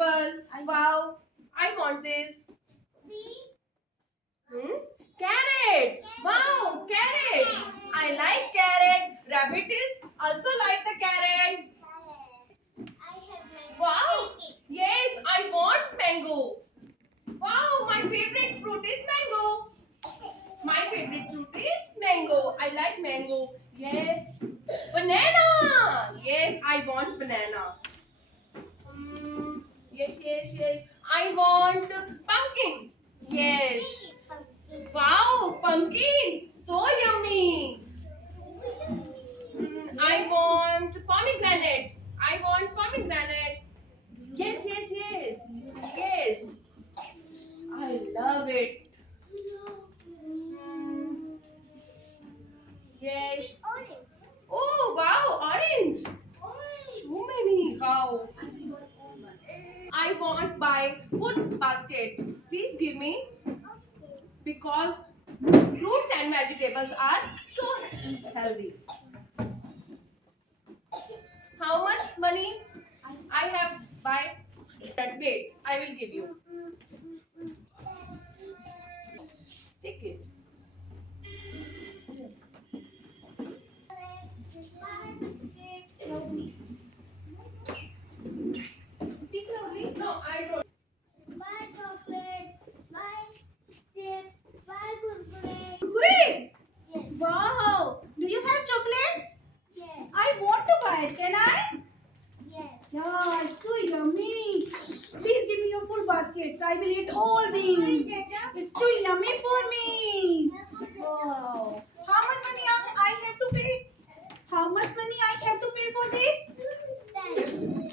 vegetable. Wow, I want this. Carrot. Wow, carrot. I like carrot. Rabbit is also like the carrots. Wow. Yes, I want mango. Wow, my favorite fruit is mango. My favorite fruit is mango. I like mango. Yes. Banana. Yes, I want banana. Yes. I want pumpkin. Yes. Wow, pumpkin. So yummy. I want pomegranate. I want pomegranate. Yes. Yes. I love it. Mm, yes. Oh, wow, orange. Too many. Wow. I want buy food basket. Please give me because fruits and vegetables are so healthy. How much money I have buy? Wait, I will give you. Take it. No, I don't. Buy chocolate, buy chips, buy kurkure. Kurkure? Yes. Wow! Do you have chocolates? Yes. I want to buy it. Can I? Yes. Yeah, it's so yummy. Please give me your full baskets. I will eat all these. It's too yummy for me. Wow. How much money I have to pay? How much money I have to pay for this?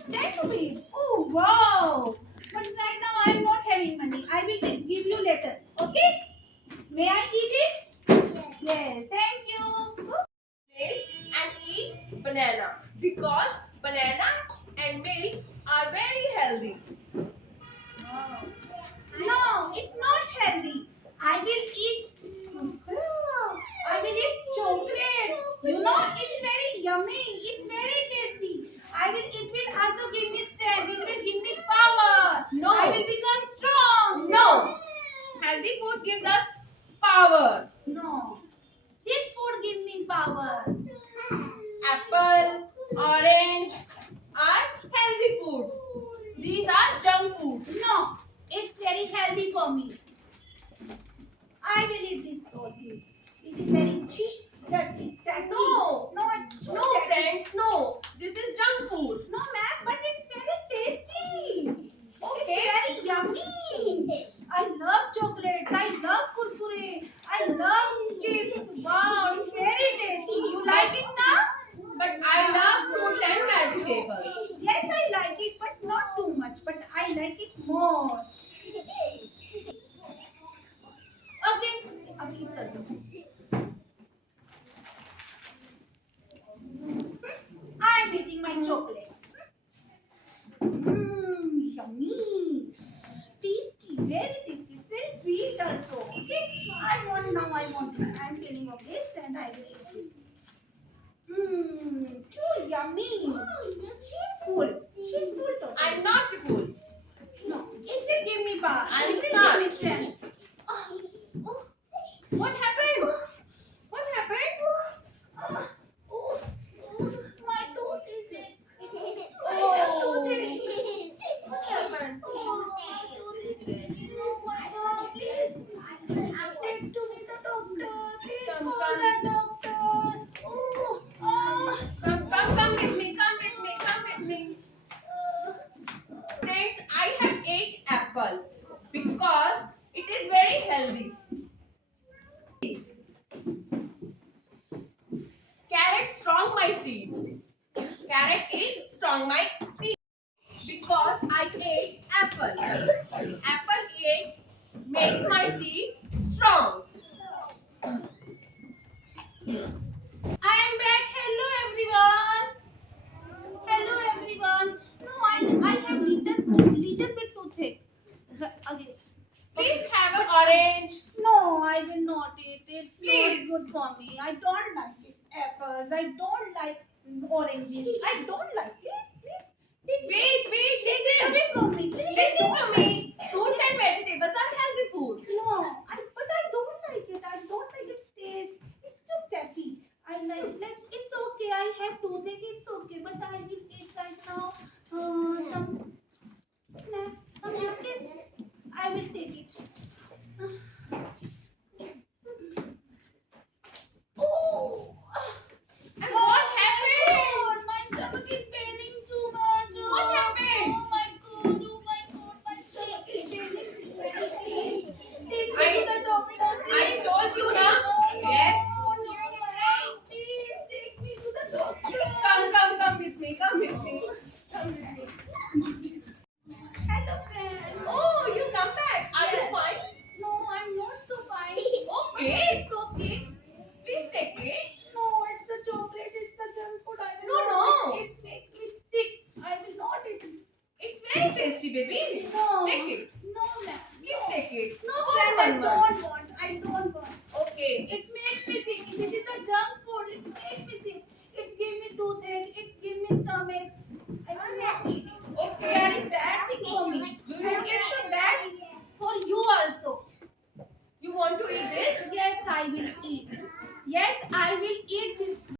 10 rupees. Oh, wow. But right now I am not having money. I will give you later. Okay? May I eat it? Yes. Yes. Thank you. Milk and eat banana because banana and milk are very healthy. No, it's not healthy. I will eat. I will eat chocolates. You know, it's very yummy. It's very tasty. It will also give me strength. It will give me power. No. I will become strong. No, healthy food gives us power. No. This food give me power. Apple, orange are healthy foods. These are junk foods. No, it's very healthy for me. I will eat this all this. It is very cheap, dirty, tacky. No. No, it's too No, tacky. friends, no. This is junk food. No, ma'am, but it's very tasty. Okay. It's very yummy. I love chocolates. I love kurkure. I love chips. Wow, it's very tasty. You like it now? But I love fruits and vegetables. Yes, I like it, but not too much. But I like it more. Okay, अब eat कर दो. I am eating my chocolates. Yummy. Tasty, very tasty. It's very sweet also. Okay, I want. I am telling of this and I will eat this. Too yummy. She's full. She's full totally. I'm not full. No, it will give me power. I'm It will not. give me strength. What happened? What happened? My tooth is sick. Oh. What happened? My tooth is sick. Oh my God, please. Take to me the doctor. Please Come, call come. the doctor. Come with me. Come with me. Friends, I have ate apple because it is very healthy. Carrot strong my teeth. Carrot is strong my teeth because I ate apple. Apple ate makes my teeth strong. I am back. Hello everyone. Hello everyone. No, I have little bit toothache. Again. Please have an orange. No, I will not eat it. It's Please. not good for me. I don't like it. Apples. I don't like oranges. I don't like. Please, Wait, Take it away listen. from me. Please. Listen to me. Fruits and vegetables are healthy food. No, but I don't like it. I don't like its taste. It's too tacky. I like. It's okay. I have toothache. It's okay. But I will eat right now. Some snacks, some biscuits. I will take it. Oh. And what happened? God, my stomach is paining too much. What happened? Oh my God. Oh my God. My stomach is paining. Take me I- to the doctor. I Please. told you na. Oh, no. Yes. Please take me to the doctor. Come with me. Come with me. Come with me. Hello, friend. Oh, you come back. Are you Yes. fine? No, I'm not so fine. Okay. It's okay. Please take it. No, it's a chocolate. It's a junk food. I will No, not no. eat. It makes me sick. I will not eat it. It's very tasty, baby. No. Take it. No, ma'am. Please take it. No, All friend, I one. don't want. I don't want. Okay. It makes me sick. This is a junk